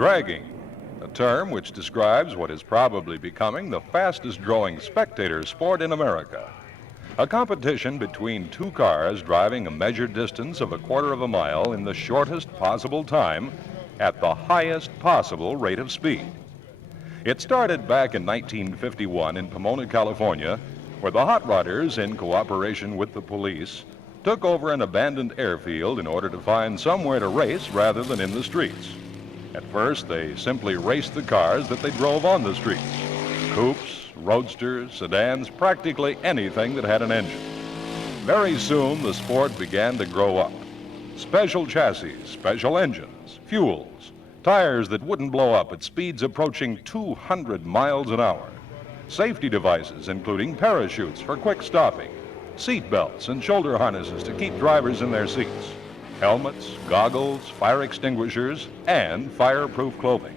dragging, a term which describes what is probably becoming the fastest-growing spectator sport in America. A competition between two cars driving a measured distance of a quarter of a mile in the shortest possible time at the highest possible rate of speed. It started back in 1951 in Pomona, California, where the hot rodders, in cooperation with the police, took over an abandoned airfield in order to find somewhere to race rather than in the streets. At first, they simply raced the cars that they drove on the streets. Coupes, roadsters, sedans, practically anything that had an engine. Very soon, the sport began to grow up. Special chassis, special engines, fuels, tires that wouldn't blow up at speeds approaching 200 miles an hour. Safety devices, including parachutes for quick stopping, seat belts and shoulder harnesses to keep drivers in their seats, helmets, goggles, fire extinguishers, and fireproof clothing.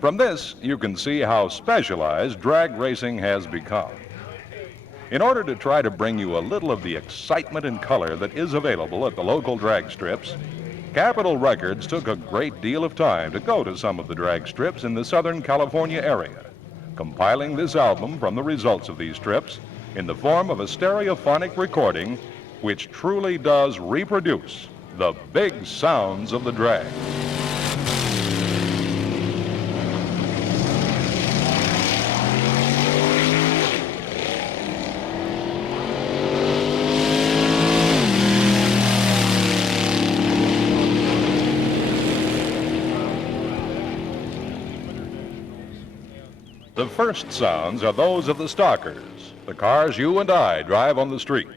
From this, you can see how specialized drag racing has become. In order to try to bring you a little of the excitement and color that is available at the local drag strips, Capitol Records took a great deal of time to go to some of the drag strips in the Southern California area, compiling this album from the results of these trips in the form of a stereophonic recording which truly does reproduce the big sounds of the drag. The first sounds are those of the stockers, the cars you and I drive on the street.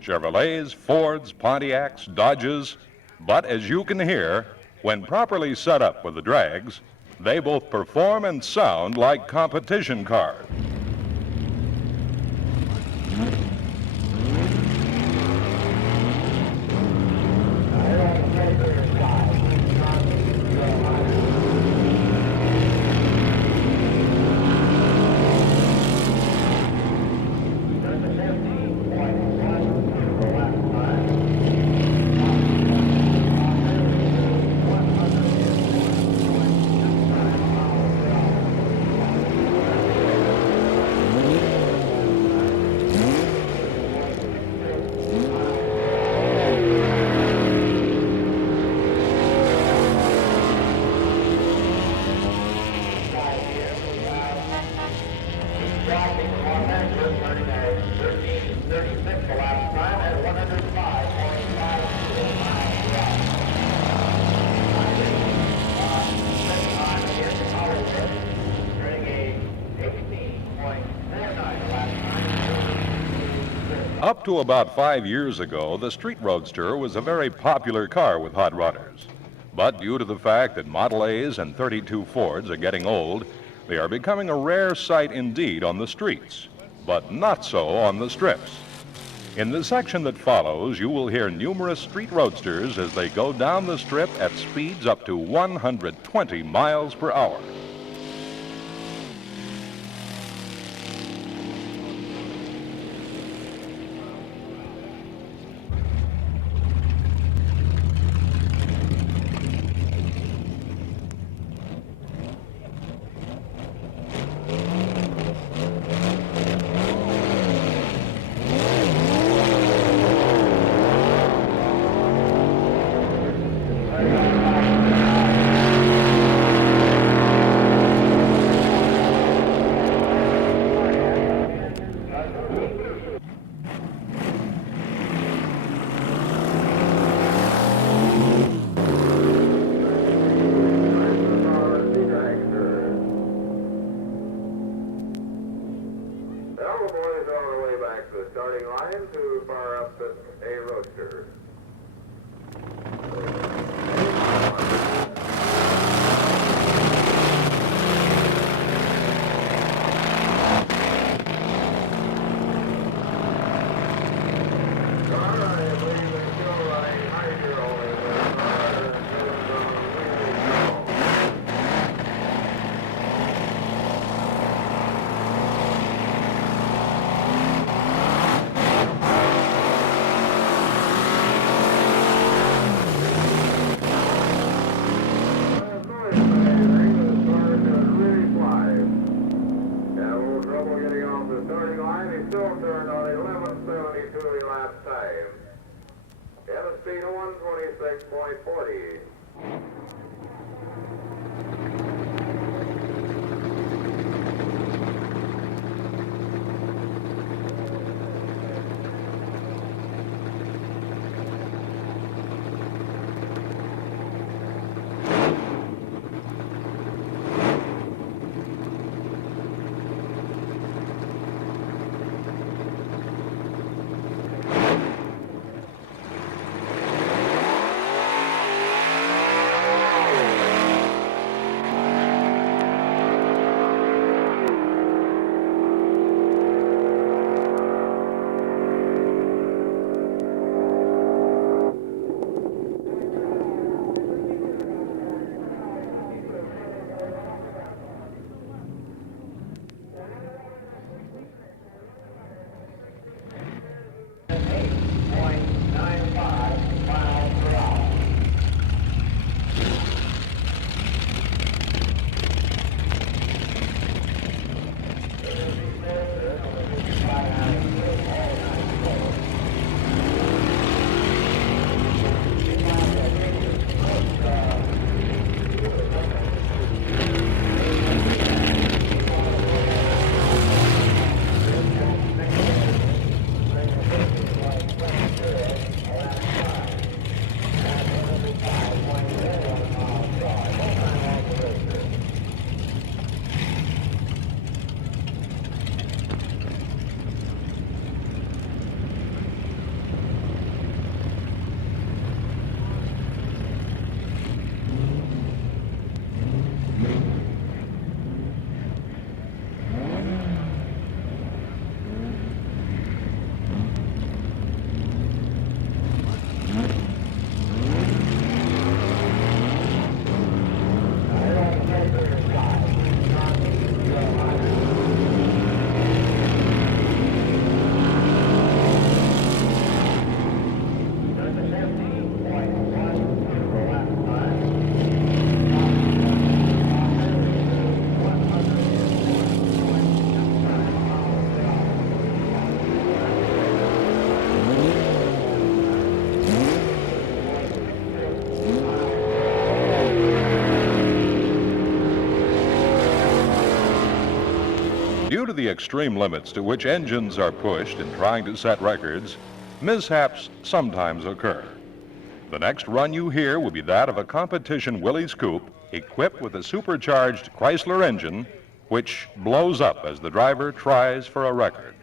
Chevrolets, Fords, Pontiacs, Dodges, but as you can hear, when properly set up with the drags, they both perform and sound like competition cars. Up to about 5 years ago, the street roadster was a very popular car with hot rodders. But due to the fact that Model A's and 32 Fords are getting old, they are becoming a rare sight indeed on the streets, but not so on the strips. In the section that follows, you will hear numerous street roadsters as they go down the strip at speeds up to 120 miles per hour. Starting line to fire up a roadster. to elapsed time. You have a speed of 126.40. Due to the extreme limits to which engines are pushed in trying to set records, mishaps sometimes occur. The next run you hear will be that of a competition Willys coupe equipped with a supercharged Chrysler engine, which blows up as the driver tries for a record.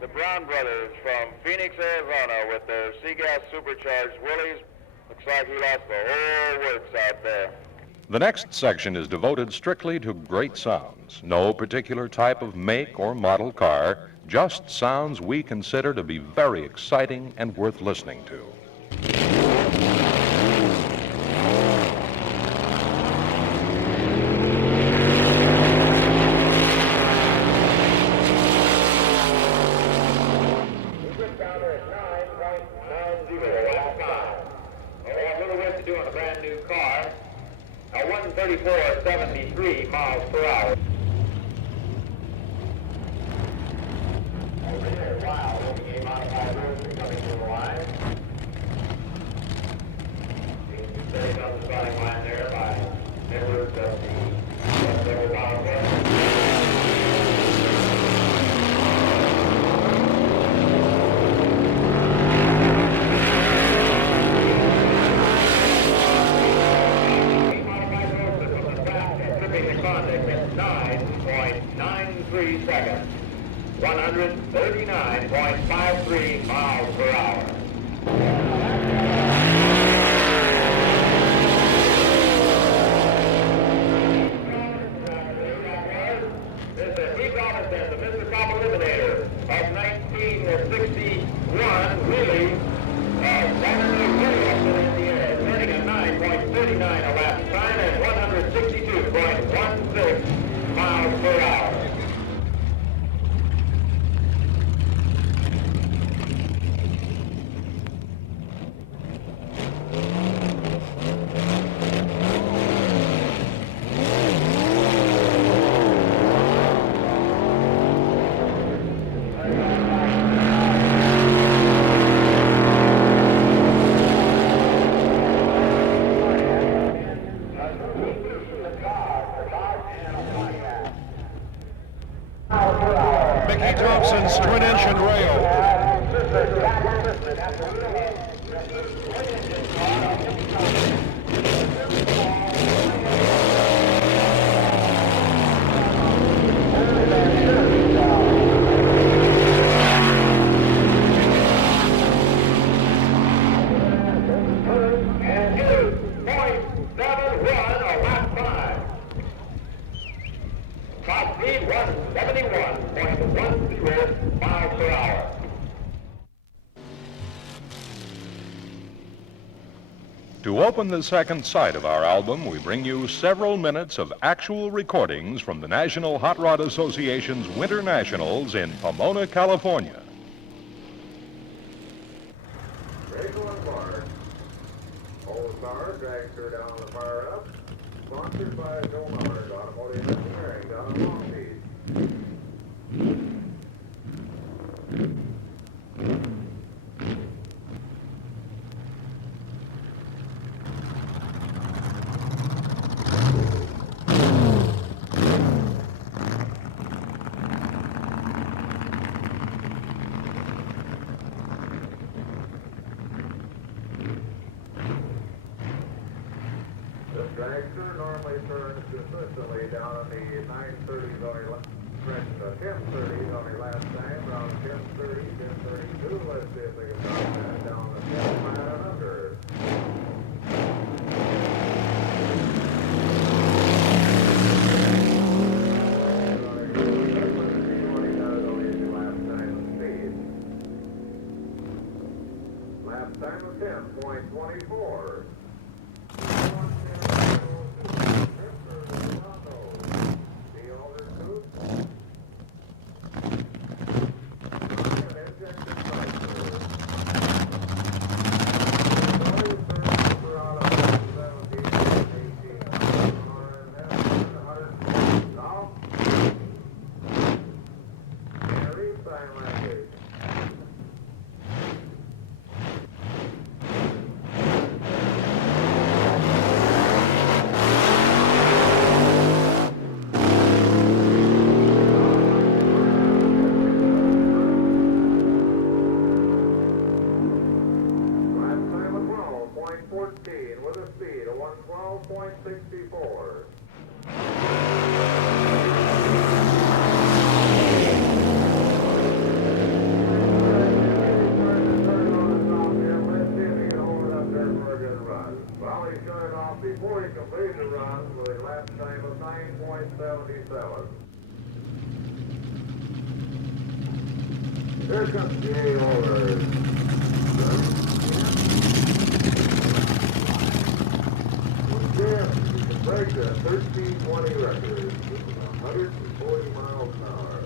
The Brown brothers from Phoenix, Arizona with their Seagas supercharged Willys. Looks like he lost the whole works out there. The next section is devoted strictly to great sounds. No particular type of make or model car, just sounds we consider to be very exciting and worth listening to. Doing a brand new car, 134.73 miles per hour. Over here, wow, looking a modified version coming to the line. You can see on the starting line there by members of the Congress. Seconds, 139.53 miles per hour. This is Pete Robinson, the Mr. Top Eliminator of 1961, really, Saturday Williamson in the air, turning a 9.39 elapsed time and 107.16 miles per hour. Mickey Thompson's twin engine rail. Top speed 171.10 miles per hour. To open the second side of our album, we bring you several minutes of actual recordings from the National Hot Rod Association's Winter Nationals in Pomona, California. Rachel and Mark. Old car, dragster down on the fire up. Sponsored by Joe Mallard, Automotive Engineering down on Long Beach. This dragster normally turns consistently down on the 930s on your left, 1030s on your last time, around 1030, 1032. Let's see if we can drop that down the 10 flat and under. Last time of 10.24. With a speed of 112.64. Well, he shut it off before he completed the run with a lap time of 9.77. Here comes Jay over. Yeah, you can break the 1320 record. 140 miles an hour.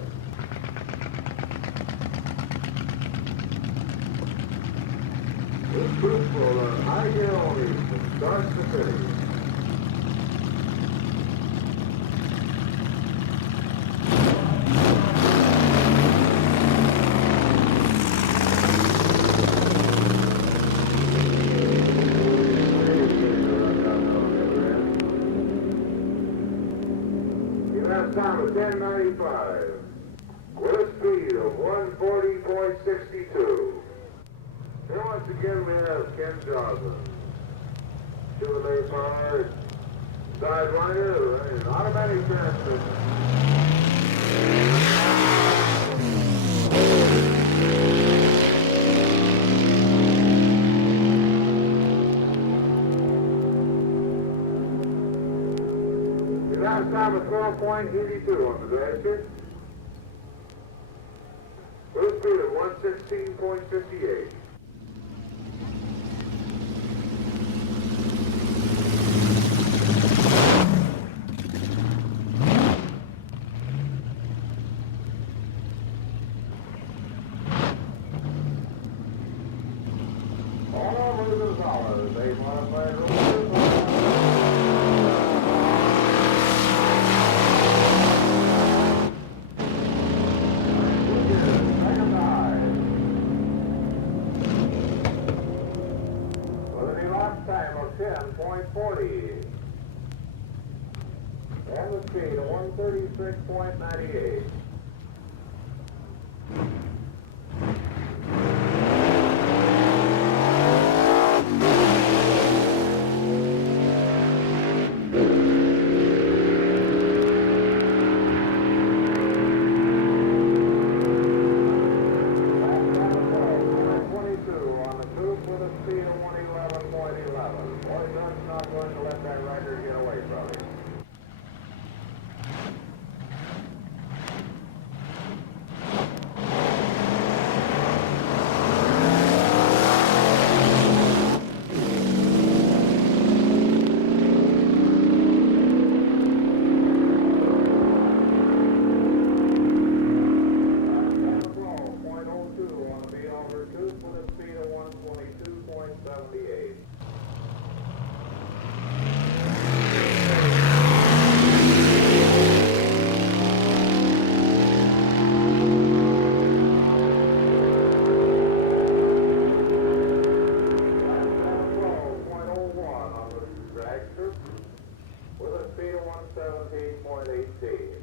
This group will run high gear only from start to finish. Time of 1095 with a speed of 140.62. Here once again we have Ken Johnson. Chevrolet power, sidewinder, and automatic transmission. Last time was 12.82 on the dragster. With a speed of 116.58. And the speed of 136.98. Dragster with a speed of 117.18.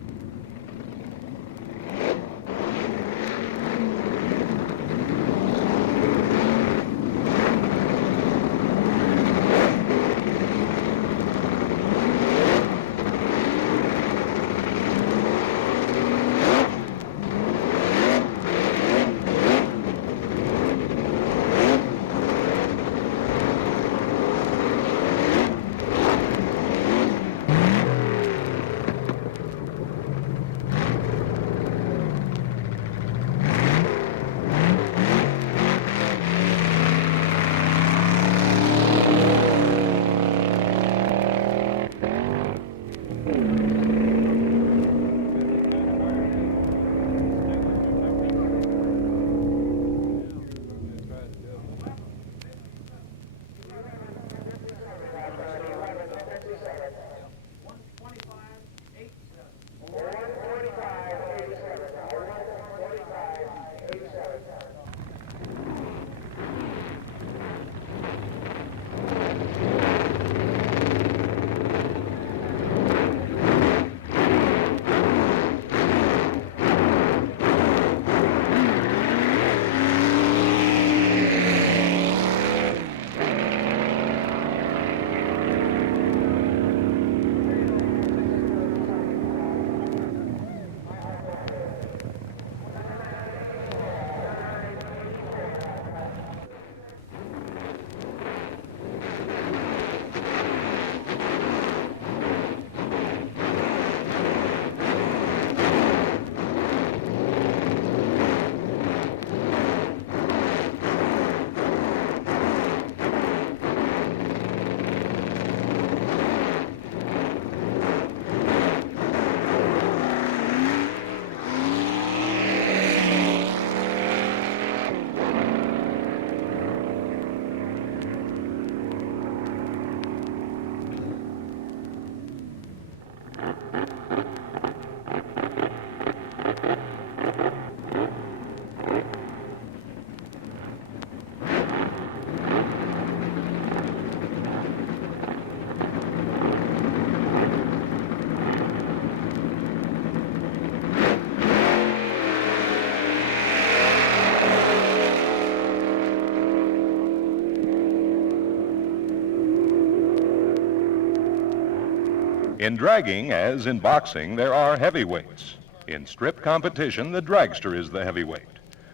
In dragging, as in boxing, there are heavyweights. In strip competition, the dragster is the heavyweight,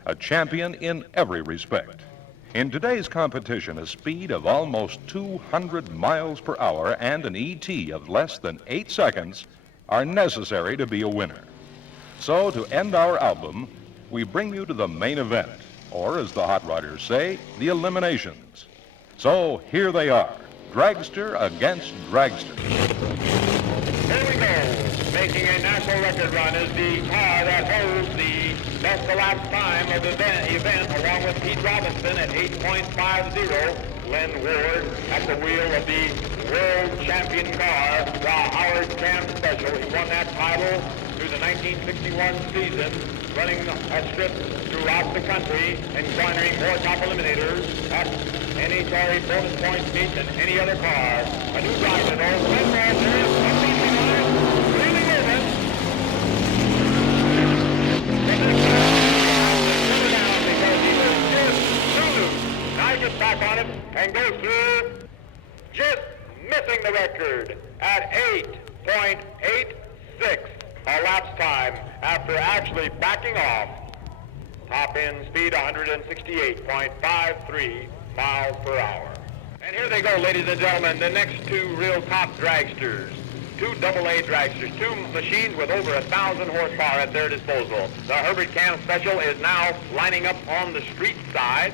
a champion in every respect. In today's competition, a speed of almost 200 miles per hour and an ET of less than 8 seconds are necessary to be a winner. So, to end our album, we bring you to the main event, or as the hot rodders say, the eliminations. So, here they are, dragster against dragster. Here we go. Making a national record run is the car that holds the best elapsed time of the event, along with Pete Robinson at 8.50. Glenn Ward at the wheel of the world champion car, the Howard Cam Special. He won that title through the 1961 season, running a strip throughout the country and garnering more top eliminators at NHRA bonus points meet than any other car. A new driver, though, Glenn Ward, there is 159. at 8.86 elapsed time after actually backing off. Top end speed 168.53 miles per hour. And here they go, ladies and gentlemen, the next two real top dragsters. Two AA dragsters, two machines with over 1,000 horsepower at their disposal. The Herbert Cam Special is now lining up on the street side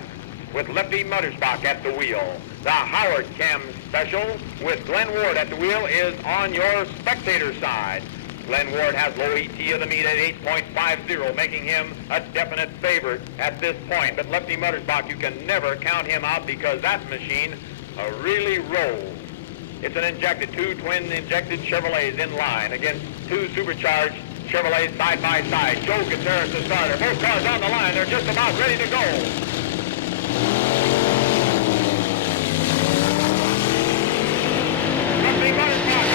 with Lefty Muttersbach at the wheel. The Howard Cam Special with Glenn Ward at the wheel is on your spectator side. Glenn Ward has low ET of the meet at 8.50, making him a definite favorite at this point. But Lefty Muttersbach, you can never count him out because that machine really rolls. It's an injected, two twin injected Chevrolets in line against two supercharged Chevrolets side by side. Joe Gutierrez the starter. Both cars on the line. They're just about ready to go. Lefty Muttersbach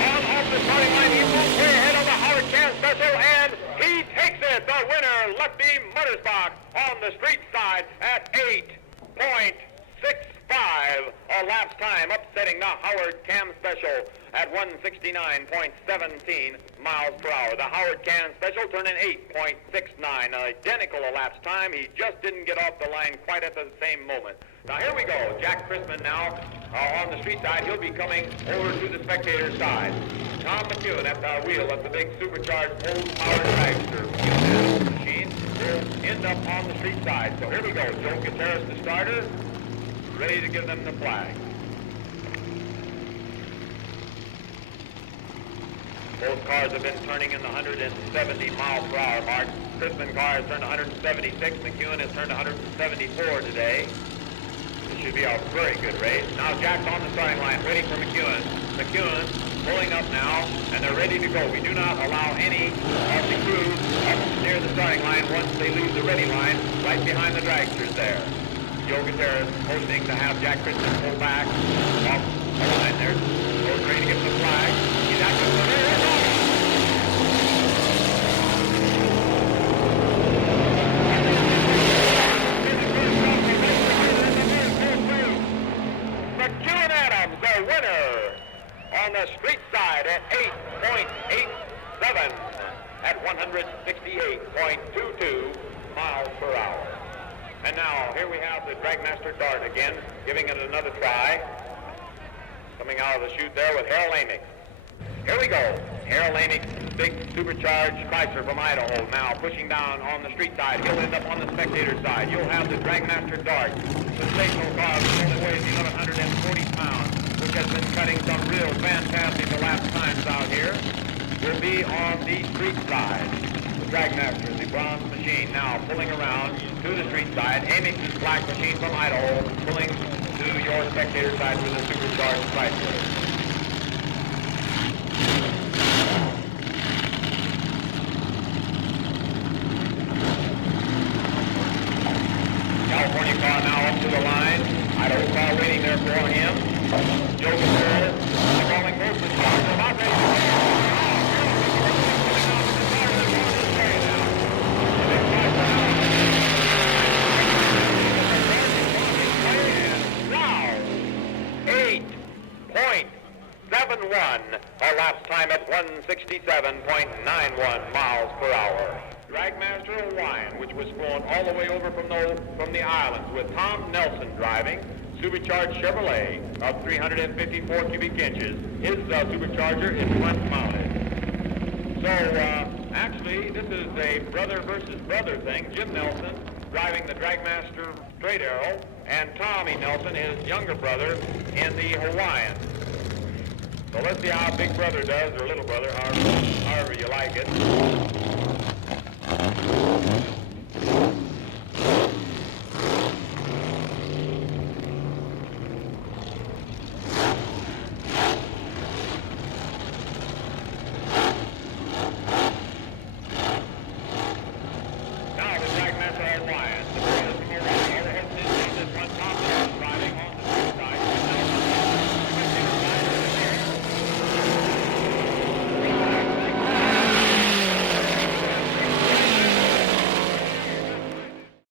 on off the starting line. He's way ahead of the Howard Cam Special, and he takes it. The winner, Lefty Muttersbach, on the street side at 8.65 elapsed time, upsetting the Howard Cam Special at 169.17 miles per hour. The Howard Cam Special turned in 8.69, identical elapsed time. He just didn't get off the line quite at the same moment. Now here we go. Jack Christman now on the street side. He'll be coming over to the spectator side. Tom McEwen at the wheel of the big supercharged old-powered dragster. The machine will end up on the street side. So here we go. Joe Gutierrez, the starter, ready to give them the flag. Both cars have been turning in the 170 miles per hour mark. Christman car has turned 176. McEwen has turned 174 today. This should be a very good race. Now Jack's on the starting line waiting for McEwen. McEwen pulling up now, and they're ready to go. We do not allow any of the crew up near the starting line once they leave the ready line right behind the dragsters there. Joe Gutierrez posting to have Jack Christman pull back off the line there. Goes ready to give the flag. He's active for there. McEwen Adams, the winner on the street side at 8.87 at 168.22 miles per hour. And now, here we have the Dragmaster Dart again, giving it another try. Coming out of the chute there with Harold Amick. Here we go. Harold Amick, big supercharged Chrysler from Idaho, now pushing down on the street side. He'll end up on the spectator side. You'll have the Dragmaster Dart, sensational car that only weighs 1,140 pounds, which has been cutting some real fantastic elapsed times out here, will be on the street side. Dragmaster, the bronze machine, now pulling around to the street side. Amick's black machine from Idaho pulling to your spectator side with a supercharged Chrysler. California car now up to the line. Idaho car waiting there for him. Joe Gutierrez calling both the cars. They're about ready to go. Elapsed time at 167.91 miles per hour. Dragmaster Hawaiian, which was flown all the way over from the islands with Tom Nelson driving, supercharged Chevrolet of 354 cubic inches. His supercharger is front mounted. So actually, this is a brother versus brother thing. Jim Nelson driving the Dragmaster Straight Arrow, and Tommy Nelson, his younger brother, in the Hawaiian. So let's see how Big Brother does, or Little Brother, however you like it.